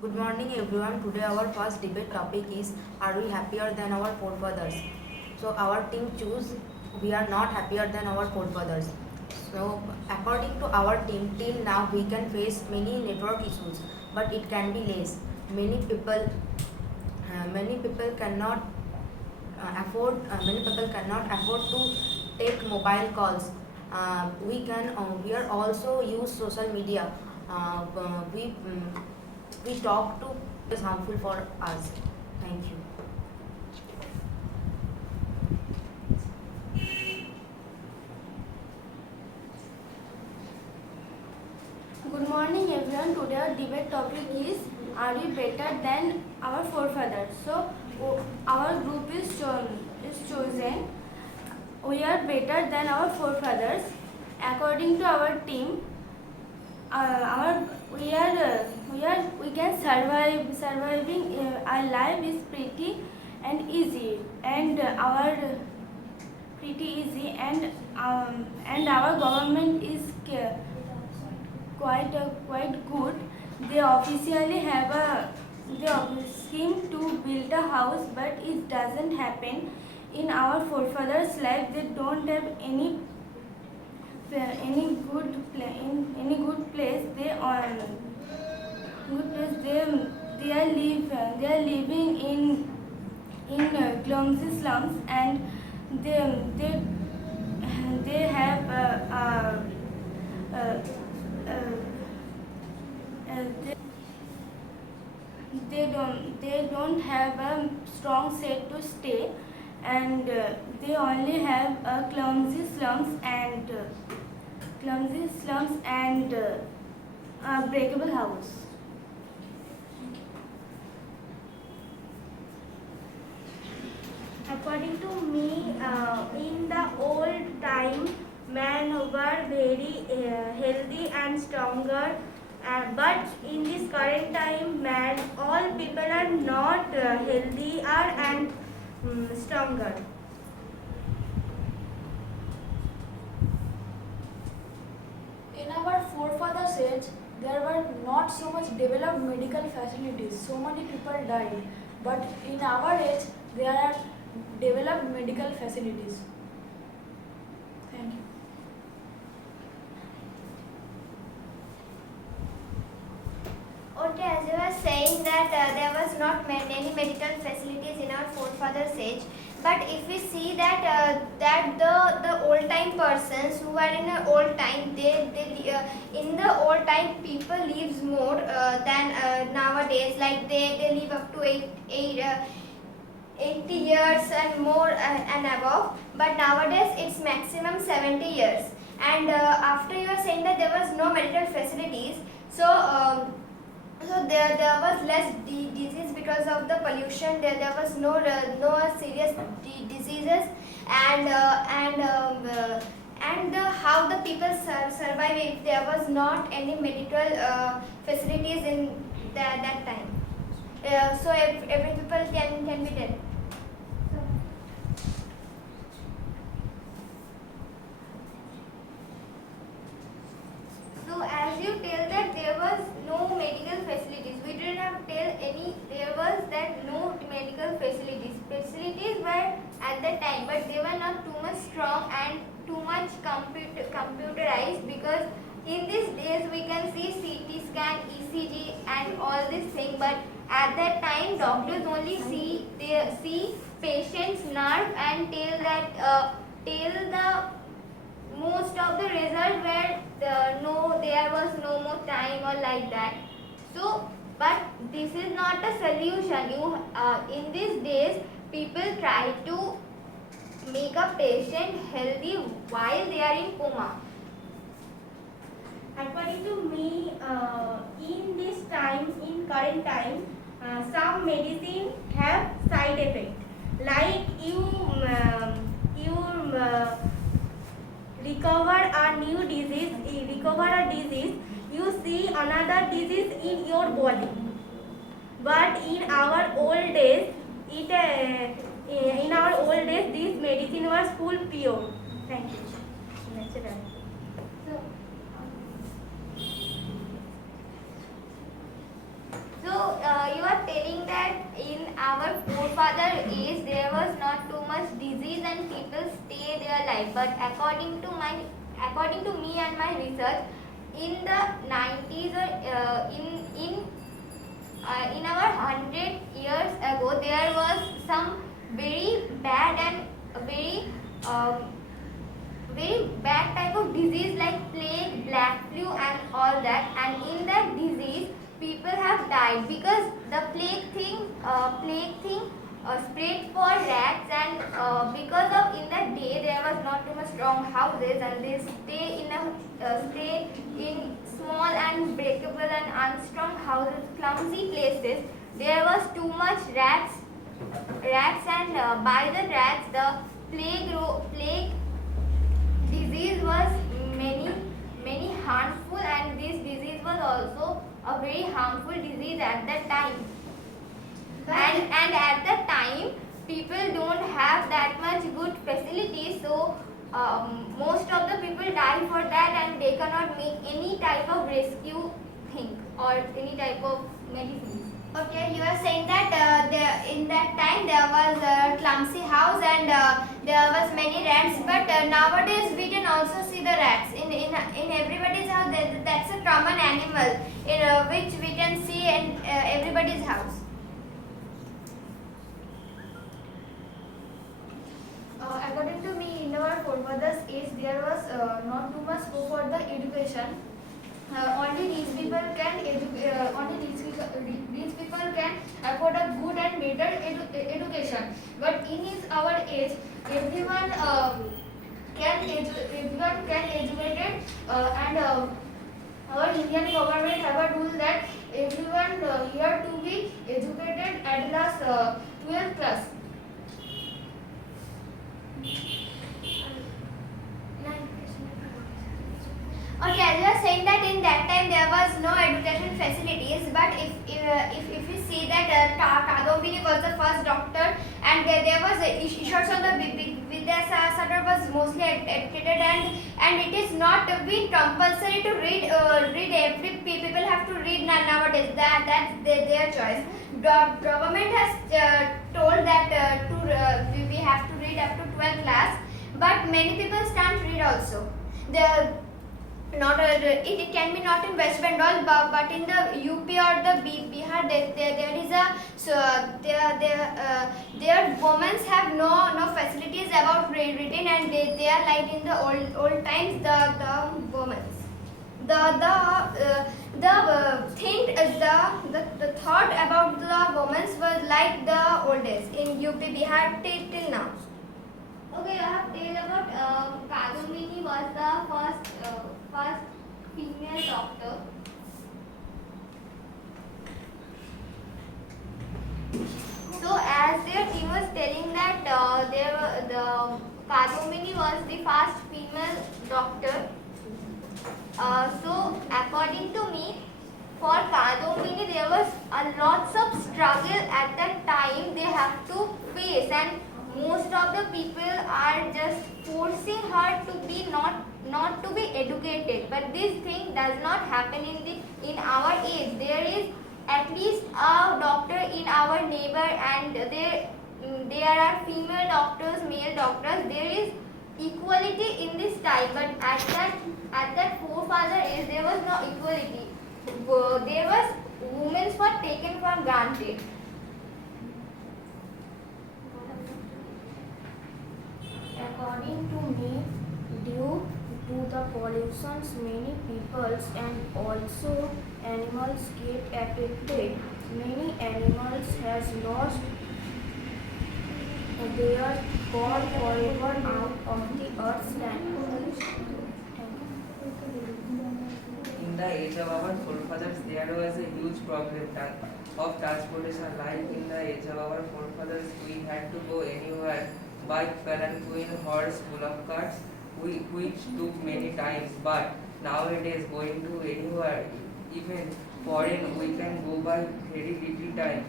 Good morning everyone. Today our first debate topic is, are we happier than our forefathers? So our team choose, we are not happier than our forefathers. So according to our team, till now we can face many network issues, but it can be less. Many people cannot many people cannot afford to take mobile calls. We are also use social media. We talk to is harmful for us. Thank you. Good morning everyone. Today our debate topic is, are we better than our forefathers? So our group is chosen. We are better than our forefathers. According to our team, our we can surviving our life is pretty and easy and our pretty easy and our government is quite good. They officially have a scheme to build a house, but it doesn't happen in our forefathers' life. They don't have any good place. They are living in clumsy slums, and they they they have uh, uh, they, they don't have a strong set to stay, and they only have clumsy slums and breakable house. According to me, in the old time, men were very healthy and stronger. But in this current time, all people are not healthy and stronger. In our forefathers' age, there were not so much developed medical facilities. So many people died. But in our age, there are developed medical facilities. Thank you. Okay, as you were saying that there was not any medical facilities in our forefathers' age, but if we see that the old time persons who are in the old time, in the old time people lives more than nowadays. Like they live up to 80 years and more and above, but nowadays it's maximum 70 years. And after you are saying that there was no medical facilities, so there was less disease because of the pollution. There was no serious diseases, and how the people survive if there was not any medical facilities in that time. So every people can be dead. So as you tell that there was no medical facilities, we didn't have tell any. There was that no medical facilities. Facilities were at the time, but they were not too much strong and too much computerized, because in these days we can see CT scan, ECG, and all this thing. But at that time, doctors only see patient's nerve and tell the most of the result where there was no more time or like that. So but this is not a solution. In these days people try to make a patient healthy while they are in coma. According to me, in this time, in current time, some medicine have side effect. Like you recover a disease, you see another disease in your body. But in our old days, this medicine was full pure. Thank you. Natural. So So you are telling that in our forefather age there was not too much disease and people stay their life. But according to me and my research, in the 90s or in our 100 years ago, there was some very bad and very bad type of disease like plague, black flu and all that, and in that disease people have died because the plague thing spread for rats, and because of in that day there was not too much strong houses and they stay in small and breakable and unstrong houses, clumsy places. There was too much rats and by the rats the plague disease was many harmful, and this disease was also a very harmful disease at that time. And at that time people don't have that much good facilities, so most of the people die for that and they cannot make any type of rescue thing or any type of medicines. Okay, you are saying that in that time there was a clumsy house and there was many rats, but nowadays we can also see the rats in everybody's house. That's a common animal which we can see in everybody's house. According to me, in our forefathers' age, there was not too much scope for the education. Only rich people can afford a good and better education. But in our age, everyone can educated, and our Indian government have a rule that everyone here to be educated at last 12th class. Okay, as you are saying that in that time there was no education facilities, but if we see that Kadambini was the first doctor, and there was Ishwar Chandra Vidyasagar was mostly educated, and it is not been compulsory to read. Every people have to read nowadays. That's their choice. Government has told that we have to read up to 12th class, but many people can't read also. It can be not in West Bengal, but in the UP or the Bihar, there is their women have no facilities about reading, and they are like in the old times the women. The thought about the women was like the old days in UP Bihar till now. Okay, I have told about Kadambini was the first female doctor. So as their team was telling that the Kadambini was the first female doctor. So according to me, for Kadambini there was a lots of struggle at that time they have to face, and most of the people are just forcing her to be not to be educated. But this thing does not happen in our age. There is at least a doctor in our neighbor, and there are female doctors, male doctors. There is equality in this time, but at that forefather age there was no equality. There was women were taken for granted. According to me, due to the pollutions, many peoples and also animals get affected. Many animals has lost their gone forever out of the earth's land. In the age of our forefathers, there was a huge problem of transportation. Like in the age of our forefathers, we had to go anywhere by palanquin, horse, bullock carts, which took many times. But nowadays, going to anywhere, even foreign, we can go by very little time,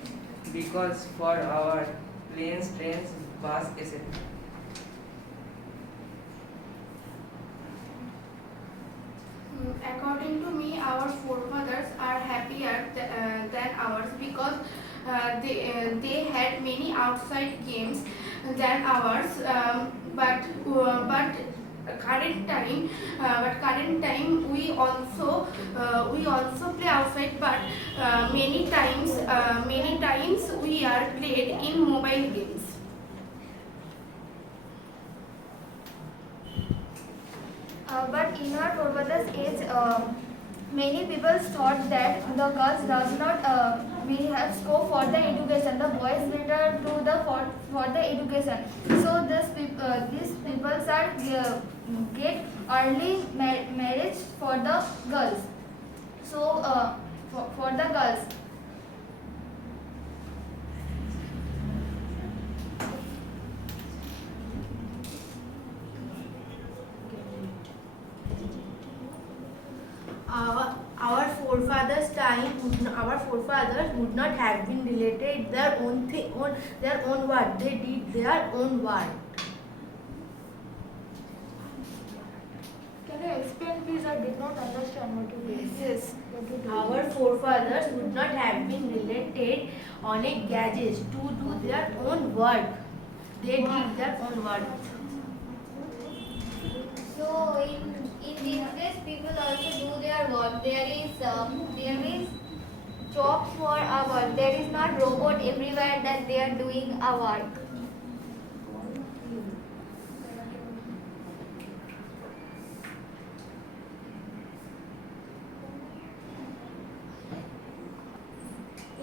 because for our planes, trains, bus, etc. According According to me, our forefathers are happier than ours because they had many outside games than ours. But current time we also play outside. But many times we are played in mobile games. But in our forefathers' age, many people thought that the girls does not we have scope for the education. The boys better to the for the education. So these people are get early marriage for the girls. So for the girls. Our forefathers' time, our forefathers would not have been related their own thing, their own work. They did their own work. Can you explain please? I did not understand what you mean. Yes. What you do. Our forefathers would not have been related on a gadgets to do their own work. They did their own work. So in these days, people also do their work. There is jobs for our work. There is not robot everywhere that they are doing our work.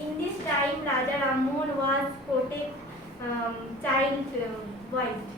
In this time, Raja Rammohn was protect child wife.